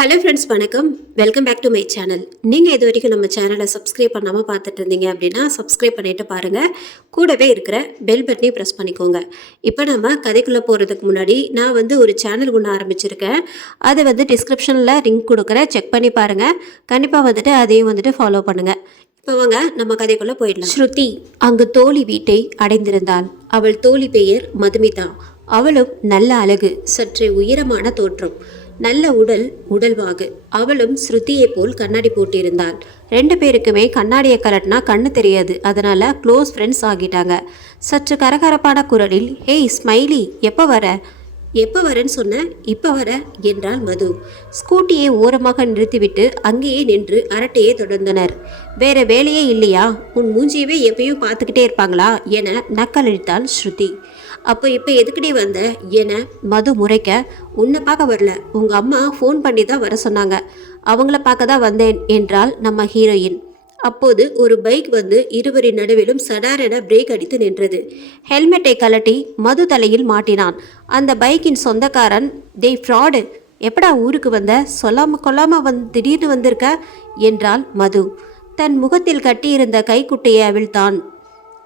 Hello friends, வணக்கம். Welcome back to my channel. நீங்கள் இது வரைக்கும் நம்ம சேனலை சப்ஸ்கிரைப் பண்ணாமல் பார்த்துட்டு இருந்தீங்க அப்படின்னா சப்ஸ்கிரைப் பண்ணிவிட்டு பாருங்கள். கூடவே இருக்கிற பெல் பட்டனையும் ப்ரெஸ் பண்ணிக்கோங்க. இப்போ நம்ம கதைக்குள்ளே போகிறதுக்கு முன்னாடி நான் ஒரு சேனல் ஒன்று ஆரம்பிச்சிருக்கேன். அதை டிஸ்கிரிப்ஷனில் லிங்க் கொடுக்குறேன், செக் பண்ணி பாருங்கள். கண்டிப்பாக அதையும் ஃபாலோ பண்ணுங்கள். இப்போ நம்ம கதைக்குள்ளே போயிடலாம். ஸ்ருதி அங்கு தோழி வீட்டை அடைந்திருந்தாள். அவள் தோழி பெயர் மதுமிதா. அவளும் நல்ல அழகு, சற்றே உயரமான தோற்றம், நல்ல உடல்வாகு. அவளும் ஸ்ருதியை போல் கண்ணாடி போட்டிருந்தாள். 2 பேருக்குமே கண்ணாடியை கலட்டினா கண்ணு தெரியாது. அதனால க்ளோஸ் ஃப்ரெண்ட்ஸ் ஆகிட்டாங்க. சற்று கரகரப்பான குரலில், ஹேய் ஸ்மைலி, எப்போ வரேன்னு சொன்ன? இப்போ வர என்றாள் மது. ஸ்கூட்டியை ஓரமாக நிறுத்திவிட்டு அங்கேயே நின்று அரட்டையை தொடர்ந்தனர். வேற வேலையே இல்லையா? உன் மூஞ்சியவே எப்பயும் பார்த்துக்கிட்டே இருப்பாங்களா என நக்கலடித்தாள் ஸ்ருதி. அப்போ இப்போ எதுக்கிட்டே வந்த என மது முறைக்க, உன்னை பார்க்க வரல, உங்கள் அம்மா ஃபோன் பண்ணி தான் வர சொன்னாங்க, அவங்கள பார்க்க தான் வந்தேன் என்றாள் நம்ம ஹீரோயின். அப்போது ஒரு பைக் இருவரின் நடுவிலும் சடாரென பிரேக் அடித்து நின்றது. ஹெல்மெட்டை கலட்டி மது தலையில் மாட்டினான். அந்த பைக்கின் சொந்தக்காரன், டே ஃப்ராடு, எப்படா ஊருக்கு வந்த? சொல்லாம கொல்லாம திடீர்னு வந்திருக்க என்றாள் மது. தன் முகத்தில் கட்டியிருந்த கைக்குட்டையை அவிழ்த்தான்.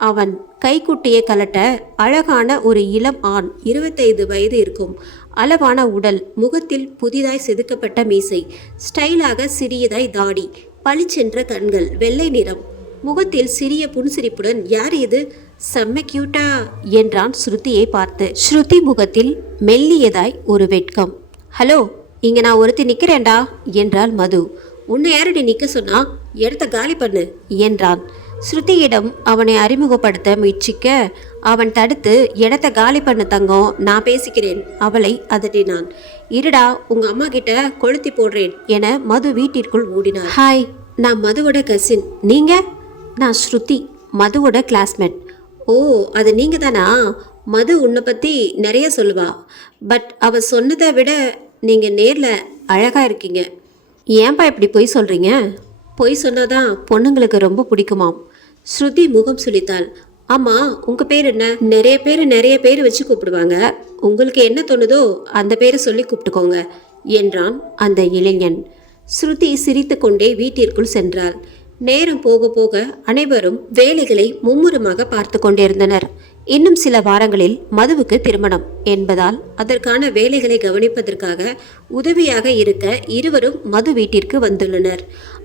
அவன் கைக்குட்டியை கலட்ட அழகான ஒரு இளம் ஆண், 25 வயது இருக்கும். அளவான உடல், முகத்தில் புதிதாய் செதுக்கப்பட்ட மீசை, ஸ்டைலாக சிறியதாய் தாடி, பளிச்சென்ற கண்கள், வெள்ளை நிறம், முகத்தில் சிறிய புன்சிரிப்புடன், யார் இது? செம்ம கியூட்டா என்றான் ஸ்ருதியை பார்த்து. ஸ்ருதி முகத்தில் மெல்லியதாய் ஒரு வெட்கம். ஹலோ, இங்க நான் ஒருத்தி நிக்கிறேன்டா என்றாள் மது. உன்னை யாரடி நிக்க சொன்னா? இடத்த காலி பண்ணு என்றான். ஸ்ருதியிடம் அவனை அறிமுகப்படுத்த முயற்சிக்க அவன் தடுத்து, இடத்த காலி பண்ணு தங்கம், நான் பேசிக்கிறேன் அவளை அதட்டினான். இருடா, உங்க அம்மா கிட்ட கொளுத்தி போடுறேன் என மது வீட்டிற்குள் ஓடினார். ஹாய், நான் மதுவோட கசின். நீங்க? நான் ஸ்ருதி, மதுவோட கிளாஸ்மேட். ஓ, அது நீங்க தானா? மது உன்னை பற்றி நிறைய சொல்லுவா. பட் அவ சொன்னதை விட நீங்கள் நேரில் அழகாக இருக்கீங்க. ஏன்பா இப்படி பொய் சொல்கிறீங்க? பொய் சொன்னாதான் பொண்ணுங்களுக்கு ரொம்ப பிடிக்குமாம். ஸ்ருதி முகம் சுளித்தாள். ஆமாம், உங்கள் பேர் என்ன? நிறைய பேர் வச்சு கூப்பிடுவாங்க. உங்களுக்கு என்ன தோணுதோ அந்த பேரை சொல்லி கூப்பிட்டுக்கோங்க என்றான் அந்த இளைஞன். ஸ்ருதி சிரித்து கொண்டே வீட்டிற்குள் சென்றாள். நேரம் போக போக அனைவரும் வேலைகளை மும்முரமாக பார்த்து கொண்டிருந்தனர். இன்னும் சில வாரங்களில் மதுவுக்கு திருமணம் என்பதால் அதற்கான வேலைகளை கவனிப்பதற்காக உதவியாக இருக்க இருவரும் மது வீட்டிற்கு வந்துள்ளனர்.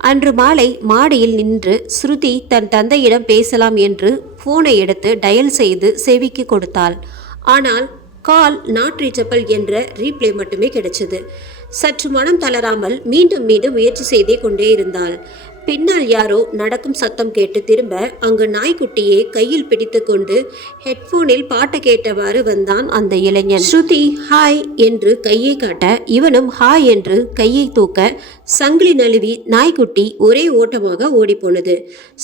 அன்று மாலை மாடியில் நின்று ஸ்ருதி தன் தந்தையிடம் பேசலாம் என்று போனை எடுத்து டயல் செய்து செவிக்கு கொடுத்தாள். ஆனால் கால் நாட் ரீச்சபிள் என்ற ரீப்ளே மட்டுமே கிடைச்சது. சற்று மனம் தளராமல் மீண்டும் முயற்சி செய்தே கொண்டே இருந்தாள். பின்னால் யாரோ நடக்கும் சத்தம் கேட்டு திரும்ப அங்கு நாய்க்குட்டியை கையில் பிடித்து கொண்டு ஹெட்போனில் பாட்டு கேட்டவாறு வந்தான் அந்த இளைஞன். ஸ்ருதி ஹாய் என்று கையை காட்ட இவனும் ஹாய் என்று கையை தூக்க சங்கிலி நழுவி நாய்க்குட்டி ஒரே ஓட்டமாக ஓடிப்போனது.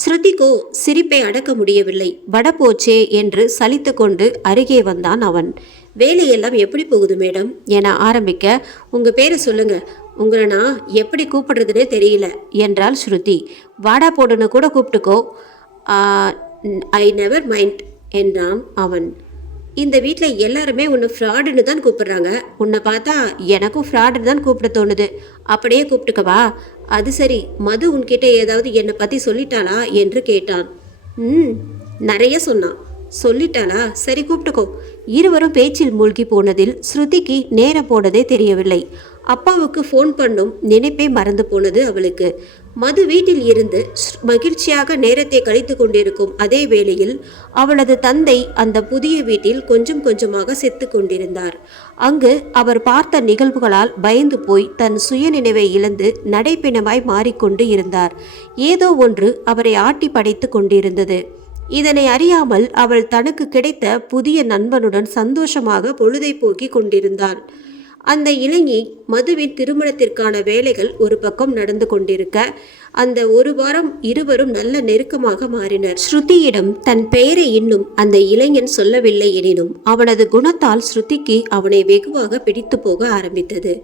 ஸ்ருதிக்கோ சிரிப்பை அடக்க முடியவில்லை. வடபோச்சே என்று சலித்து கொண்டு அருகே வந்தான் அவன். வேலையெல்லாம் எப்படி போகுது மேடம் என ஆரம்பிக்க, உங்க பேரை சொல்லுங்க, உங்களை நான் எப்படி கூப்பிடுறதுனே தெரியல என்றாள் ஸ்ருதி. வாடா போடுன்னு கூட கூப்பிட்டுக்கோ. ஐ நெவர் மைண்ட் என்றான் அவன். இந்த வீட்டில் எல்லாருமே உன்னை ஃப்ராடுன்னு தான் கூப்பிடுறாங்க. உன்னை பார்த்தா எனக்கும் ஃப்ராடுன்னு தான் கூப்பிட தோணுது. அப்படியே கூப்பிட்டுக்கவா? அது சரி, மது உன்கிட்ட ஏதாவது என்னை பற்றி சொல்லிட்டாளா என்று கேட்டான். நிறைய சொன்னான். சொல்லிட்டாளா? சரி, கூப்பிட்டுக்கோ. இருவரும் பேச்சில் மூழ்கி போனதில் ஸ்ருதிக்கு நேரம் போனதே தெரியவில்லை. அப்பாவுக்கு ஃபோன் பண்ணும் நினைப்பே மறந்து போனது அவளுக்கு. மது வீட்டில் இருந்து மகிழ்ச்சியாக நேரத்தை கழித்து கொண்டிருக்கும் அதே வேளையில் அவளது தந்தை அந்த புதிய வீட்டில் கொஞ்சம் கொஞ்சமாக செத்து கொண்டிருந்தார். அங்கு அவர் பார்த்த நிகழ்வுகளால் பயந்து போய் தன் சுயநினைவை இழந்து நடைப்பிணமாய் மாறிக்கொண்டு இருந்தார். ஏதோ ஒன்று அவரை ஆட்டி படைத்து கொண்டிருந்தது. இதனை அறியாமல் அவள் தனக்கு கிடைத்த புதிய நண்பனுடன் சந்தோஷமாக பொழுதை போக்கி கொண்டிருந்தாள். அந்த இளைஞி மதுவின் திருமணத்திற்கான வேலைகள் ஒரு பக்கம் நடந்து கொண்டிருக்க அந்த ஒரு வாரம் இருவரும் நல்ல நெருக்கமாக மாறினர். ஸ்ருதியிடம் தன் பெயரை இன்னும் அந்த இளைஞன் சொல்லவில்லை எனினும் அவனது குணத்தால் ஸ்ருதிக்கு அவனை வெகுவாக பிடித்து போக ஆரம்பித்தது.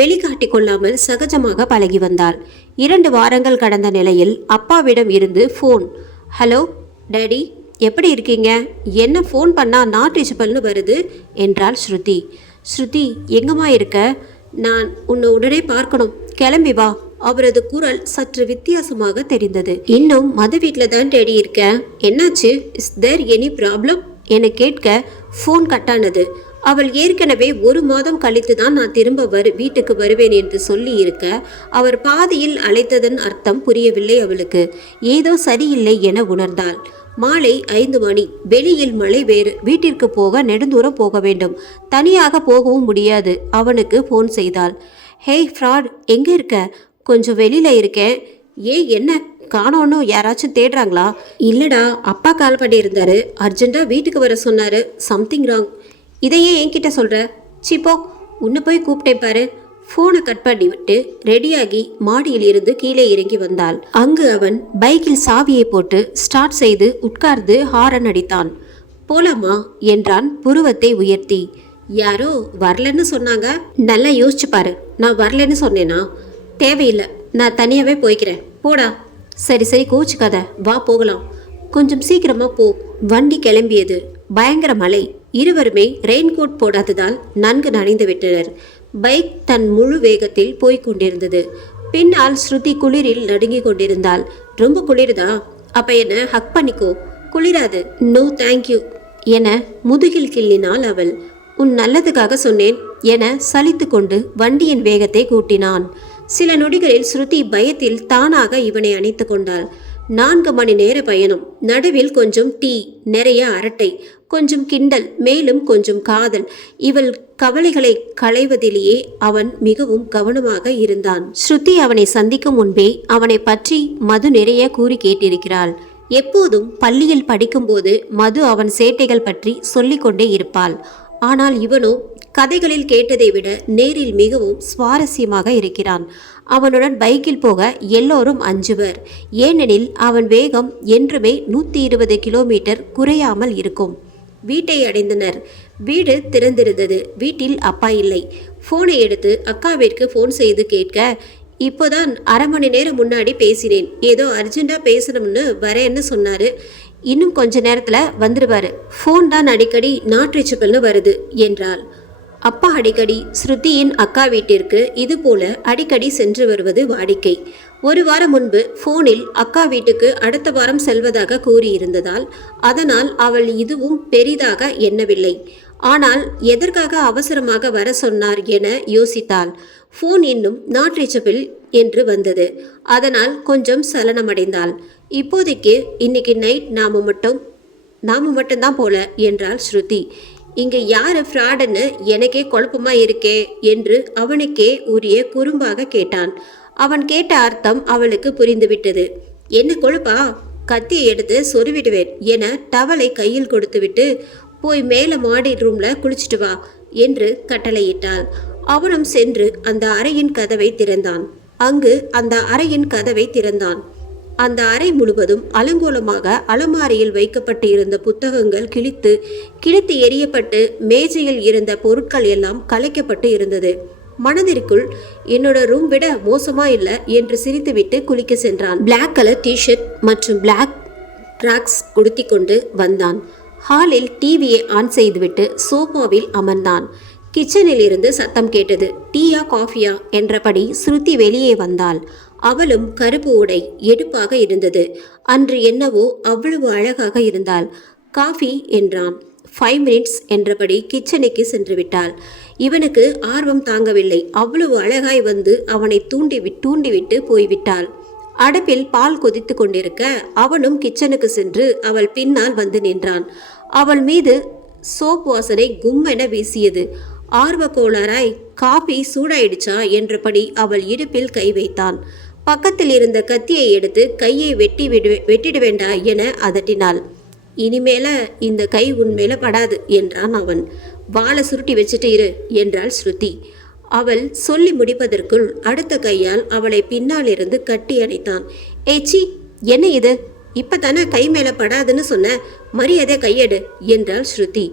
வெளிக்காட்டி கொள்ளாமல் சகஜமாக பழகி வந்தாள். 2 வாரங்கள் கடந்த நிலையில் அப்பாவிடம் இருந்து ஃபோன். ஹலோ டேடி, எப்படி இருக்கீங்க? என்ன ஃபோன் பண்ணால் நாட் ரீச்சபிள்னு வருது என்றாள் ஸ்ருதி. ஸ்ருதி, எங்கம்மா இருக்க? நான் உன்னை உடனே பார்க்கணும், கிளம்பி வா. அவரது குரல் சற்று வித்தியாசமாக தெரிந்தது. இன்னும் மது வீட்டில் தான் தேடி இருக்கேன், என்னாச்சு, இஸ் தேர் எனி ப்ராப்ளம் என கேட்க ஃபோன் கட்டானது. அவள் ஏற்கனவே 1 மாதம் கழித்து தான் நான் திரும்ப வீட்டுக்கு வருவேன் என்று சொல்லி இருக்க அவர் பாதியில் அழைத்ததன் அர்த்தம் புரியவில்லை அவளுக்கு. ஏதோ சரியில்லை என உணர்ந்தாள். மாலை 5 மணி. வெளியில் மழை வேறு. வீட்டிற்கு போக நெடுந்தூரம் போக வேண்டும். தனியாக போகவும் முடியாது. அவனுக்கு ஃபோன் செய்தாள். ஹேய் ஃப்ராட், எங்கே இருக்க? கொஞ்சம் வெளியில் இருக்கேன். என்ன காணோன்னு யாராச்சும் தேடுறாங்களா? இல்லைடா, அப்பா கால் பண்ணியிருந்தாரு, அர்ஜென்ட்டாக வீட்டுக்கு வர சொன்னார். Something wrong. இதையே என்கிட்ட சொல்கிற? சிப்போ, உன்னை போய் கூப்பிட்டேன் பாரு. ஃபோனை கட் பண்ணி விட்டு ரெடியாகி மாடியில் இருந்து கீழே இறங்கி வந்தாள். அங்கு அவன் பைக்கில் சாவியை போட்டு ஸ்டார்ட் செய்து உட்கார்ந்து ஹாரன் அடித்தான். போலாமா என்றான் புருவத்தை உயர்த்தி. யாரோ வரலன்னு சொன்னாங்க. நல்லா யோசிச்சு பாரு, நான் வரலன்னு சொன்னேனா? தேவையில்லை, நான் தனியாகவே போய்க்கிறேன், போடா. சரி சரி, கோச்சுக்காத, வா போகலாம். கொஞ்சம் சீக்கிரமா போ. வண்டி கிளம்பியது. பயங்கர மழை. இருவருமே ரெயின்கோட் போடாததால் நன்கு நனைந்து விட்டனர். பைக் தன் முழு வேகத்தில் போய்க் கொண்டிருந்தது. பின்னால் ஸ்ருதி குளிரில் நடுங்கிக் கொண்டிருந்தாள். ரொம்ப குளிருதா? அப்ப என்ன ஹக் பண்ணிக்கோ. குளிராது. நோ தேங்க்யூ என முதுகில் கிள்ளினாள் அவள். உன் நல்லதுக்காக சொன்னேன் என சலித்து கொண்டு வண்டியின் வேகத்தை கூட்டினான். சில நொடிகளில் ஸ்ருதி பயத்தில் தானாக இவனை அணைத்து கொண்டாள். 4 மணி நேர பயணம். நடுவில் கொஞ்சம் டீ, நிறைய அரட்டை, கொஞ்சம் கிண்டல், மேலும் கொஞ்சம் காதல். இவள் கவலைகளை களைவதிலேயே அவன் மிகவும் கவனமாக இருந்தான். ஸ்ருதி அவனை சந்திக்கும் முன்பே அவனை பற்றி மது நிறைய கூறி கேட்டிருக்கிறாள். எப்போதும் பள்ளியில் படிக்கும்போது மது அவன் சேட்டைகள் பற்றி சொல்லிக்கொண்டே இருப்பாள். ஆனால் இவனோ கதைகளில் கேட்டதை விட நேரில் மிகவும் சுவாரஸ்யமாக இருக்கிறான். அவனுடன் பைக்கில் போக எல்லோரும் அஞ்சுவர். ஏனெனில் அவன் வேகம் என்றுமே 120 கிலோமீட்டர் குறையாமல் இருக்கும். வீட்டை அடைந்தனர். வீடு திறந்திருந்தது. வீட்டில் அப்பா இல்லை. ஃபோனை எடுத்து அக்காவிற்கு ஃபோன் செய்து கேட்க, இப்போதான் 1/2 மணி நேரம் முன்னாடி பேசினேன், ஏதோ அர்ஜென்ட்டாக பேசணும்னு வரேன்னு சொன்னார், இன்னும் கொஞ்ச நேரத்தில் வந்துடுவார், ஃபோன் தான் அடிக்கடி நாட் ரீச்சபிள்னு வருது என்றாள். அப்பா அடிக்கடி ஸ்ருதியின் அக்கா வீட்டிற்கு இது போல அடிக்கடி சென்று வருவது வாடிக்கை. 1 வாரம் முன்பு ஃபோனில் அக்கா வீட்டுக்கு அடுத்த வாரம் செல்வதாக கூறியிருந்ததால் அதனால் அவள் இதுவும் பெரிதாக எண்ணவில்லை. ஆனால் எதற்காக அவசரமாக வர சொன்னார் என யோசித்தாள். ஃபோன் இன்னும் நாட் ரீச்சபிள் என்று வந்தது. அதனால் கொஞ்சம் சலனமடைந்தாள். இப்போதைக்கு இன்னைக்கு நைட் நாம மட்டும்தான் போல என்றாள் ஸ்ருதி. இங்கே யார் ஃப்ராடுன்னு எனக்கே குழப்பமா இருக்கே என்று அவனுக்கே உரிய குறும்பாக கேட்டான். அவன் கேட்ட அர்த்தம் அவளுக்கு புரிந்துவிட்டது. என்ன கொழுப்பா? கத்தியை எடுத்து சொருவிடுவேன் என டவலை கையில் கொடுத்துவிட்டு போய் மேலே மாடி ரூம்ல குளிச்சுட்டு வா என்று கட்டளையிட்டாள். அவனும் சென்று அந்த அறையின் கதவை திறந்தான். அந்த அறை முழுவதும் அலங்கோலமாக அலமாரியில் வைக்கப்பட்டு இருந்த புத்தகங்கள் கிழித்து எரியப்பட்டு மேஜையில் இருந்த பொருட்கள் எல்லாம் கலைக்கப்பட்டு இருந்தது. மனதிற்குள் என்னோட ரூம் விட மோசமா இல்லை என்று சிரித்துவிட்டு குளிக்க சென்றான். பிளாக் கலர் டிஷர்ட் மற்றும் பிளாக் ட்ராக்ஸ் உடுத்தி கொண்டு வந்தான். ஹாலில் டிவியை ஆன் செய்துவிட்டு சோஃபாவில் அமர்ந்தான். கிச்சனில் இருந்து சத்தம் கேட்டது. டீயா காஃபியா என்றபடி ஸ்ருதி வெளியே வந்தாள். அவளும் கருப்பு உடை எடுப்பாக இருந்தது. அன்று என்னவோ அவ்வளவு அழகாக இருந்தாள். காஃபி என்றான். 5 மினிட்ஸ் என்றபடி கிச்சனுக்கு சென்று விட்டாள். இவனுக்கு ஆர்வம் தாங்கவில்லை. அவ்வளவு அழகாய் வந்து அவனை தூண்டிவிட்டு போய்விட்டாள். அடுப்பில் பால் கொதித்து கொண்டிருக்க அவனும் கிச்சனுக்கு சென்று அவள் பின்னால் வந்து நின்றான். அவள் மீது சோப் வாசனை கும்மென வீசியது. ஆர்வ கோளாராய் காஃபி சூடாயிடுச்சா என்றபடி அவள் இடுப்பில் கை வைத்தான். பக்கத்தில் இருந்த கத்தியை எடுத்து கையை வெட்டிடுவேண்டா என அதட்டினாள். இனிமேல இந்த கை உன்மேல படாது என்றான் அவன். வாளை சுருட்டி வச்சுட்டு இரு என்றாள் ஸ்ருதி. அவள் சொல்லி முடிப்பதற்குள் அடுத்த கையால் அவளை பின்னால் இருந்து கட்டி அணைத்தான். ஏச்சி, என்ன இது? இப்பதானே கை மேல படாதுன்னு சொன்ன, மரியாதை கையெடு என்றாள் ஸ்ருதி.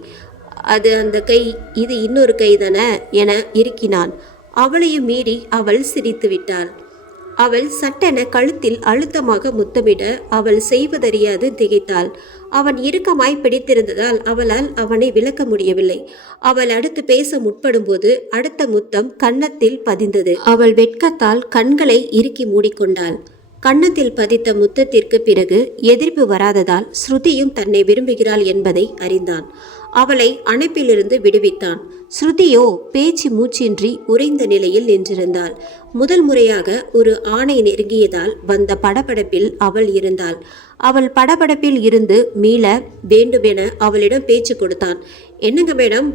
அது அந்த கை, இது இன்னொரு கை தானே என இருக்கினான். அவளையும் மீறி அவள் சிரித்து விட்டாள். அவள் சட்டென கழுத்தில் அழுத்தமாக முத்தமிட அவள் செய்வதறியாது திகைத்தாள். அவன் இறுக்கமாய் பிடித்திருந்ததால் அவளால் அவனை விலக்க முடியவில்லை. அவள் அடுத்து பேச முற்படும்போது அடுத்த முத்தம் கன்னத்தில் பதிந்தது. அவள் வெட்கத்தால் கண்களை இறுக்கி மூடிக்கொண்டாள். கன்னத்தில் பதித்த முத்தத்திற்கு பிறகு எதிர்ப்பு வராததால் ஸ்ருதியும் தன்னை விரும்புகிறாள் என்பதை அறிந்தான். அவளை அணைப்பிலிருந்து விடுவித்தான். ஸ்ருதியோ பேச்சு மூச்சின்றி உறைந்த நிலையில் நின்றிருந்தாள். முதல் முறையாக ஒரு ஆணை நெருங்கியதால் வந்த படபடப்பில் அவள் இருந்தாள். அவள் படபடப்பில் இருந்து மீள வேண்டுமென அவளிடம் பேச்சு கொடுத்தான். என்னங்க மேடம்,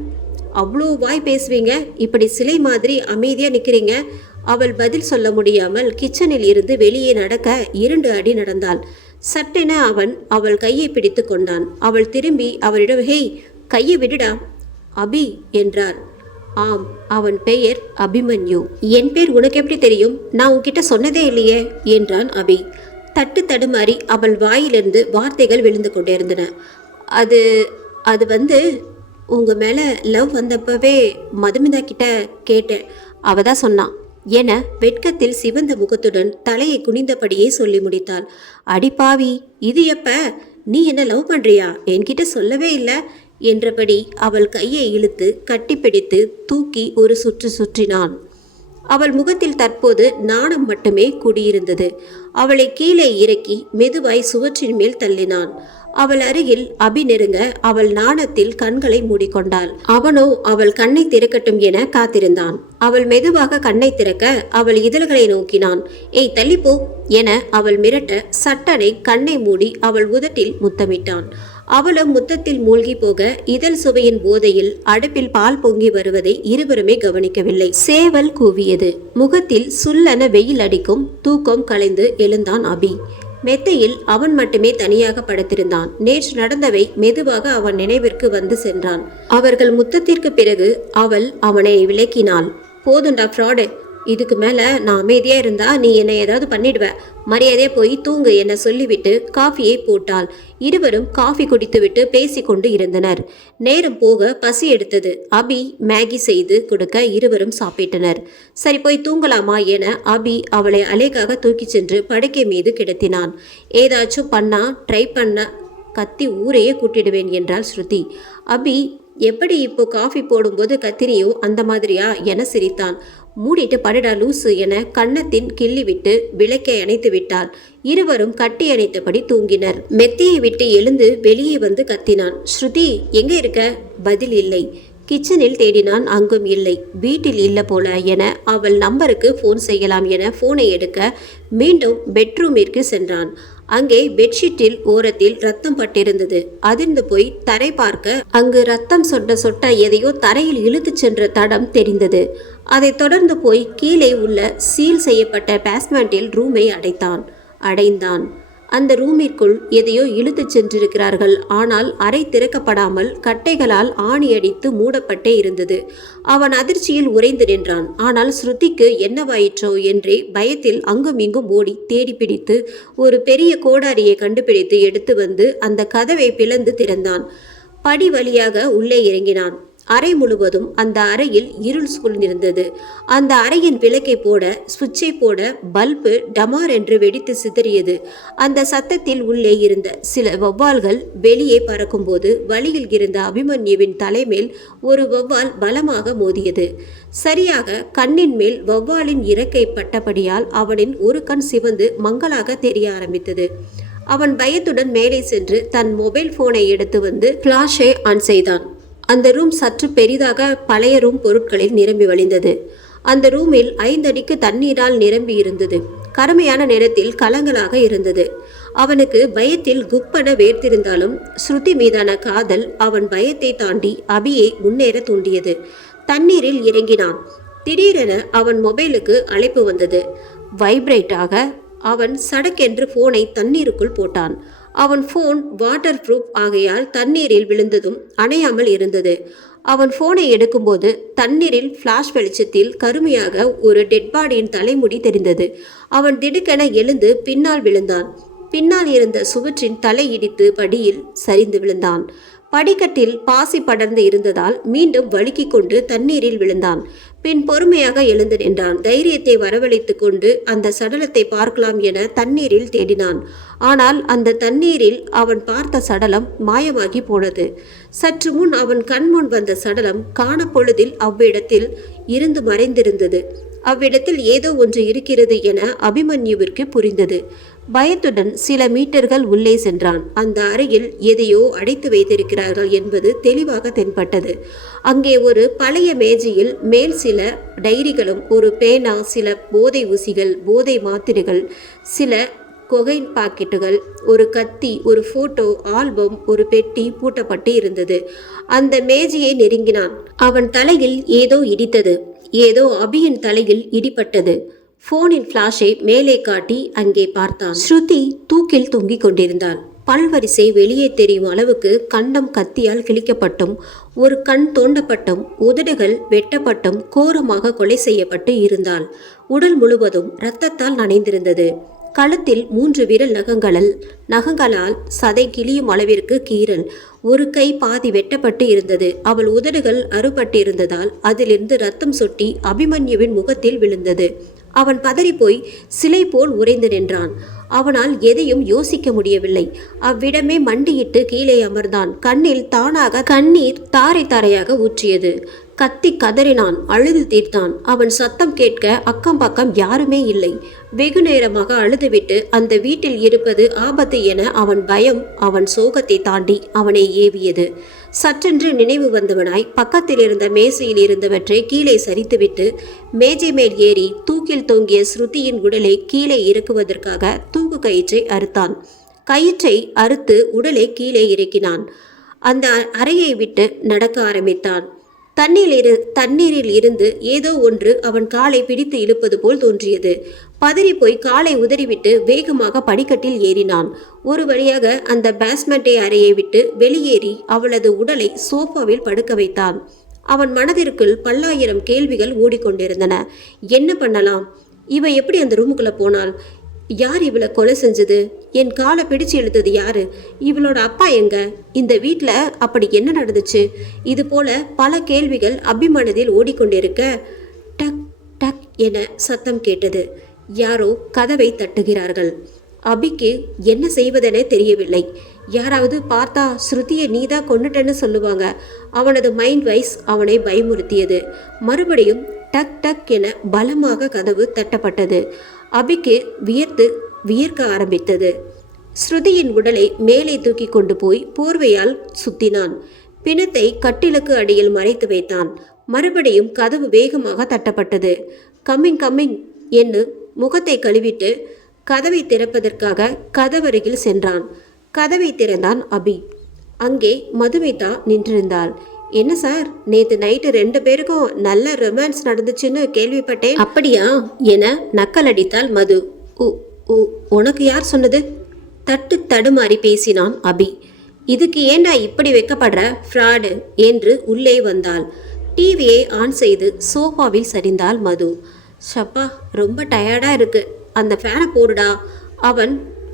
அவ்வளோ வாய் பேசுவீங்க, இப்படி சிலை மாதிரி அமைதியாக நிற்கிறீங்க? அவள் பதில் சொல்ல முடியாமல் கிச்சனில் இருந்து வெளியே நடக்க 2 அடி நடந்தாள். சட்டென அவன் அவள் கையை பிடித்து கொண்டான். அவள் திரும்பி அவரிடம், ஹேய், கையை விடுடா அபி என்றார். ஆம், அவன் பெயர் அபிமன்யு. என் பேர் உனக்கு எப்படி தெரியும்? நான் உன்கிட்ட சொன்னதே இல்லையே என்றான் அபி. தட்டு தடுமாறி அவள் வாயிலிருந்து வார்த்தைகள் விழுந்து கொண்டிருந்தன. அது அது வந்து உங்க மேல லவ் வந்தப்பவே மதுமிதா கிட்ட கேட்டேன், அவ தான் சொன்னான் என வெட்கத்தில் சிவந்த முகத்துடன் தலையை குனிந்தபடியே சொல்லி முடித்தாள். அடிப்பாவி, இது எப்ப? நீ என்ன லவ் பண்றியா? என்கிட்ட சொல்லவே இல்லை என்றபடி அவள் கையை இழுத்து கட்டிப்பிடித்து தூக்கி ஒரு சுற்று சுற்றினான். அவள் முகத்தில் தற்போது நாணம் மட்டுமே குடியிருந்தது. அவளை கீழே இறக்கி மெதுவாய் சுவற்றின் மேல் தள்ளினான். அவள் அருகில் அபி நெருங்க அவள் நாணத்தில் கண்களை மூடிக்கொண்டாள். அவனோ அவள் கண்ணை திறக்கட்டும் என காத்திருந்தான். அவள் மெதுவாக கண்ணை திறக்க அவள் இதழ்களை நோக்கினான். ஏய், தள்ளிப்போ என அவள் மிரட்ட சட்டனை கண்ணை மூடி அவள் உதட்டில் முத்தமிட்டான். அவளும் முத்தத்தில் மூழ்கி போக இதழ் சுவையின் போதையில் அடுப்பில் பால் பொங்கி வருவதை இருவருமே கவனிக்கவில்லை. சேவல் கூவியது. முகத்தில் சுல்லென வெயில் அடிக்கும் தூக்கம் கலைந்து எழுந்தான் அபி. மெத்தையில் அவன் மட்டுமே தனியாக படுத்திருந்தான். நேற்று நடந்தவை மெதுவாக அவன் நினைவிற்கு வந்து சென்றான். அவர்கள் முத்தத்திற்கு பிறகு அவள் அவனை விலக்கினாள். போதுண்டா ஃப்ராடு, இதுக்கு மேலே நான் அமைதியாக இருந்தா நீ என்னை ஏதாவது பண்ணிடுவ, மரியாதையே போய் தூங்கு என சொல்லிவிட்டு காஃபியை போட்டாள். இருவரும் காஃபி குடித்துவிட்டு பேசிக்கொண்டு இருந்தனர். நேரம் போக பசி எடுத்தது. அபி மேகி செய்து கொடுக்க இருவரும் சாப்பிட்டனர். சரி, போய் தூங்கலாமா என அபி அவளை அலைக்காக தூக்கி சென்று படுக்கை மீது கிடத்தினான். ஏதாச்சும் பண்ணா ட்ரை பண்ண கத்தி ஊரையே கூட்டிடுவேன் என்றாள் ஸ்ருதி. அபி, எப்படி இப்போ காஃபி போடும்போது கத்தினியோ அந்த மாதிரியா என சிரித்தான். மூடிட்டு படுடா லூசு என கன்னத்தின் கிள்ளிவிட்டு விளக்கை அணைத்து விட்டாள். இருவரும் கட்டி அணைத்தபடி தூங்கினர். மெத்தியை விட்டு எழுந்து வெளியே வந்து கத்தினான். ஸ்ருதி, எங்க இருக்க? பதில் இல்லை. கிச்சனில் தேடினான், அங்கும் இல்லை. வீட்டில் இல்லை போல என அவள் நம்பருக்கு ஃபோன் செய்யலாம் என ஃபோனை எடுக்க மீண்டும் பெட்ரூமிற்கு சென்றான். அங்கே பெட்ஷீட்டில் ஓரத்தில் ரத்தம் பட்டிருந்தது. அதிர்ந்து போய் தரை பார்க்க அங்கு ரத்தம் சொட்ட எதையோ தரையில் இழுத்து சென்ற தடம் தெரிந்தது. அதை தொடர்ந்து போய் கீழே உள்ள சீல் செய்யப்பட்ட பேஸ்மெண்டில் ரூமை அடைந்தான். அந்த ரூமிற்குள் எதையோ இழுத்துச் சென்றிருக்கிறார்கள். ஆனால் அறை திறக்கப்படாமல் கட்டைகளால் ஆணி அடித்து மூடப்பட்டே இருந்தது. அவன் அதிர்ச்சியில் உறைந்து நின்றான். ஆனால் ஸ்ருதிக்கு என்னவாயிற்றோ என்றே பயத்தில் அங்கும் இங்கும் ஓடி தேடி பிடித்து ஒரு பெரிய கோடாரியை கண்டுபிடித்து எடுத்து வந்து அந்த கதவை பிளந்து திறந்தான். படி வழியாக உள்ளே இறங்கினான். அறை முழுவதும் அந்த அறையில் இருள் சூழ்ந்திருந்தது. அந்த அறையின் விளக்கை போட, சுவிட்சை போட பல்பு டமார் என்று வெடித்து சிதறியது. அந்த சத்தத்தில் உள்ளே இருந்த சில வௌவால்கள் வெளியே பறக்கும்போது வழியில் இருந்த அபிமன்யுவின் தலைமேல் ஒரு வௌவால் பலமாக மோதியது. சரியாக கண்ணின் மேல் வௌவாலின் இறக்கை பட்டபடியால் அவனின் ஒரு கண் சிவந்து மங்கலாக தெரிய ஆரம்பித்தது. அவன் பயத்துடன் மேலே சென்று தன் மொபைல் போனை எடுத்து வந்து ஃபிளாஷை ஆன் செய்தான். அந்த ரூம் சற்று பெரிதாக பழைய ரூம் பொருட்களில் நிரம்பி வழிந்தது. அந்த ரூமில் 5 அடிக்கு தண்ணீரால் நிரம்பி இருந்தது. கருமையான நிறத்தில் கலங்களாக இருந்தது. அவனுக்கு பயத்தில் குப்பென வேர்த்திருந்தாலும் ஸ்ருதி மீதான காதல் அவன் பயத்தை தாண்டி அபியை முன்னேற தூண்டியது. தண்ணீரில் இறங்கினான். திடீரென அவன் மொபைலுக்கு அழைப்பு வந்தது. வைப்ரேட்டாக அவன் சடக்கென்று போனை தண்ணீருக்குள் போட்டான். அவன் போன் வாட்டர் ப்ரூஃப் ஆகையால் தண்ணீரில் விழுந்ததும் அணையாமல் இருந்தது. அவன் போனை எடுக்கும்போது தண்ணீரில் ஃப்ளாஷ் வெளிச்சத்தில் கருமையாக ஒரு டெட் பாடியின் தலைமுடி தெரிந்தது. அவன் திடுக்கென எழுந்து பின்னால் விழுந்தான். பின்னால் இருந்த சுவற்றின் தலை இடித்து படியில் சரிந்து விழுந்தான். படிக்கட்டில் பாசி படர்ந்து இருந்ததால் மீண்டும் வழுக்கிக் கொண்டு தண்ணீரில் விழுந்தான். பின் பொறுமையாக எழுந்து நின்றான். தைரியத்தை வரவழைத்து கொண்டு அந்த சடலத்தை பார்க்கலாம் என தண்ணீரில் தேடினான். ஆனால் அந்த தண்ணீரில் அவன் பார்த்த சடலம் மாயமாகி போனது. சற்று முன் அவன் கண்முன் வந்த சடலம் காணப்பொழுதில் அவ்விடத்தில் இருந்து மறைந்திருந்தது. அவ்விடத்தில் ஏதோ ஒன்று இருக்கிறது என அபிமன்யுவிற்கு புரிந்தது. பயத்துடன் சில மீட்டர்கள் உள்ளே சென்றான். அந்த அறையில் எதையோ அடைத்து வைத்திருக்கிறார்கள் என்பது தெளிவாக தென்பட்டது. அங்கே ஒரு பழைய மேஜையில் மேல் சில டைரிகளும், ஒரு பேனா, சில போதை ஊசிகள், போதை மாத்திரைகள், சில கொகைன் பாக்கெட்டுகள், ஒரு கத்தி, ஒரு போட்டோ ஆல்பம், ஒரு பெட்டி பூட்டப்பட்டு இருந்தது. அந்த மேஜையை நெருங்கினான். அவன் தலையில் ஏதோ இடித்தது. ஏதோ அபியின் தலையில் இடிப்பட்டது. போனின் பிளாஷை மேலே காட்டி அங்கே பார்த்தான். ஸ்ருதி தூக்கில் தொங்கிக் கொண்டிருந்தாள். பல்வரிசை வெளியே தெரியும் அளவுக்கு கண்டம் கத்தியால் கிழிக்கப்பட்டும், ஒரு கண் தோண்டப்பட்டும், உதடுகள் வெட்டப்பட்டும் கோரமாக கொலை செய்யப்பட்டு இருந்தாள். உடல் முழுவதும் இரத்தத்தால் நனைந்திருந்தது. கழுத்தில் 3 விரல் நகங்களால் சதை கிளியும் அளவிற்கு கீறல். ஒரு கை பாதி வெட்டப்பட்டு இருந்தது. அவள் உதடுகள் அறுபட்டிருந்ததால் அதிலிருந்து ரத்தம் சொட்டி அபிமன்யுவின் முகத்தில் விழுந்தது. அவன் பதறிப்போய் சிலை போல் உறைந்து நின்றான். அவனால் எதையும் யோசிக்க முடியவில்லை. அவ்விடமே மண்டியிட்டு கீழே அமர்ந்தான். கண்ணில் தானாக கண்ணீர் தாரை தாரையாக ஊற்றியது. கத்தி கதறினான். அழுது தீர்த்தான். அவன் சத்தம் கேட்க அக்கம் பக்கம் யாருமே இல்லை. வெகு நேரமாக அழுதுவிட்டு அந்த வீட்டில் இருப்பது ஆபத்து என அவன் பயம் அவன் சோகத்தை தாண்டி அவனை ஏவியது. சற்றென்று நினைவு வந்தவனாய் பக்கத்தில் இருந்த மேசையில் இருந்தவற்றை கீழே சரித்துவிட்டு மேஜை மேல் ஏறி தூக்கில் தொங்கிய ஸ்ருதியின் உடலை கீழே இறக்குவதற்காக தூக்கு கயிற்றை அறுத்தான். கயிற்றை அறுத்து உடலை கீழே இறக்கினான். அந்த அறையை விட்டு நடக்க ஆரம்பித்தான். தண்ணீரில் இருந்து ஏதோ ஒன்று அவன் காலை பிடித்து இழுப்பது போல் தோன்றியது. பதறி போய் காலை உதறிவிட்டு வேகமாக படிக்கட்டில் ஏறினான். ஒரு வழியாக அந்த பேஸ்மெண்டை அறையை விட்டு வெளியேறி அவளது உடலை சோஃபாவில் படுக்க வைத்தான். அவன் மனதிற்குள் பல்லாயிரம் கேள்விகள் ஓடிக்கொண்டிருந்தன. என்ன பண்ணலாம்? இவ எப்படி அந்த ரூமுக்குள்ள போனாள்? யார் இவளை கொலை செஞ்சது? என் காலை பிடிச்சு இழுத்தது யாரு? இவளோட அப்பா எங்க? இந்த வீட்டில் அப்படி என்ன நடந்துச்சு? இது போல பல கேள்விகள் அபிமனதில் ஓடிக்கொண்டிருக்க டக் டக் என சத்தம் கேட்டது. யாரோ கதவை தட்டுகிறார்கள். அபிக்கு என்ன செய்வதென தெரியவில்லை. யாராவது பார்த்தா ஸ்ருதியை நீதான் கொன்னுட்டேன்னு சொல்லுவாங்க. அவனது மைண்ட் வைஸ் அவனை பயமுறுத்தியது. மறுபடியும் டக் டக் என பலமாக கதவு தட்டப்பட்டது. அபிக்கு வியர்க்க ஆரம்பித்தது. ஸ்ருதியின் உடலை மேலே தூக்கி கொண்டு போய் போர்வையால் சுத்தினான். பிணத்தை கட்டிலுக்கு அடியில் மறைத்து வைத்தான். மறுபடியும் கதவு வேகமாக தட்டப்பட்டது. கம்மிங் என்று முகத்தை கழுவிட்டு கதவை திறப்பதற்காக கதவருகில் சென்றான். கதவை திறந்தான் அபி. அங்கே மதுமிதா நின்றிருந்தாள். என்ன சார், நேற்று நைட்டு 2 பேருக்கும் நல்ல ரொமான்ஸ் நடந்துச்சுன்னு கேள்விப்பட்டேன். அப்படியா என நக்கலடித்தாள் மது. உனக்கு யார் சொன்னது? தடுமாறி பேசினான் அபி. இதுக்கு ஏண்டா இப்படி வைக்கப்படுற ஃப்ராடு என்று உள்ளே வந்தாள். டிவியை ஆன் செய்து சோஃபாவில் சரிந்தாள் மது. ஷப்பா, ரொம்ப டயர்டாக இருக்கு. அந்த ஃபேனை போடுடா. அவன்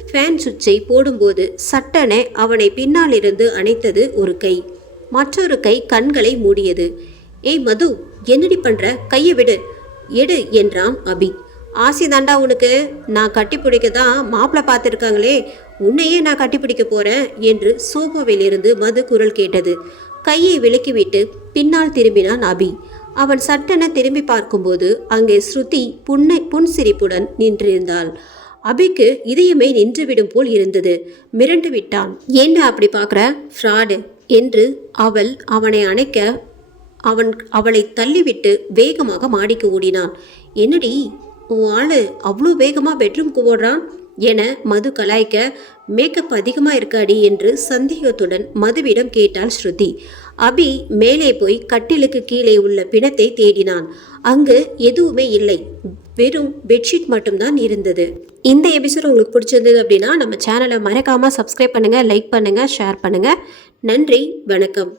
ஃபேன் சுவிட்சை போடும்போது சட்டென அவனை பின்னாலிருந்து அணைத்தது ஒரு கை. மற்றொரு கை கண்களை மூடியது. ஏய் மது, என்னடி பண்ற? கையை விடு. எடு என்றான் அபி. ஆசைதாண்டா உனக்கு. நான் கட்டி பிடிக்க தான் மாப்பிள்ளை பார்த்துருக்காங்களே, உன்னையே நான் கட்டி பிடிக்க போறேன் என்று சோஃபாவில் இருந்து மது குரல் கேட்டது. கையை விலக்கிவிட்டு பின்னால் திரும்பினான் அபி. அவன் சட்டென திரும்பி பார்க்கும்போது அங்கே ஸ்ருதி புன்சிரிப்புடன் நின்றிருந்தாள். அபிக்கு இதயமே நின்றுவிடும் போல் இருந்தது. மிரண்டு விட்டான். ஏண்டா அப்படி பார்க்குற ஃப்ராடு என்று அவனை அணைக்க அவளை தள்ளிவிட்டு வேகமாக மாடிக்கு ஓடினான். என்னடி உன் ஆளு அவ்வளோ வேகமாக பெட்ரூம்க்கு ஓடுறான் என மது கலாய்க்க, மேக்கப் அதிகமாக இருக்காடி என்று சந்தேகத்துடன் மதுவிடம் கேட்டாள் ஸ்ருதி. அபி மேலே போய் கட்டிலுக்கு கீழே உள்ள பிணத்தை தேடினான். அங்கு எதுவுமே இல்லை. வெறும் பெட்ஷீட் மட்டும்தான் இருந்தது. இந்த எபிசோட் உங்களுக்கு பிடிச்சிருந்தது அப்படின்னா நம்ம சேனலை மறக்காமல் சப்ஸ்கிரைப் பண்ணுங்கள், லைக் பண்ணுங்கள், ஷேர் பண்ணுங்கள். நன்றி, வணக்கம்.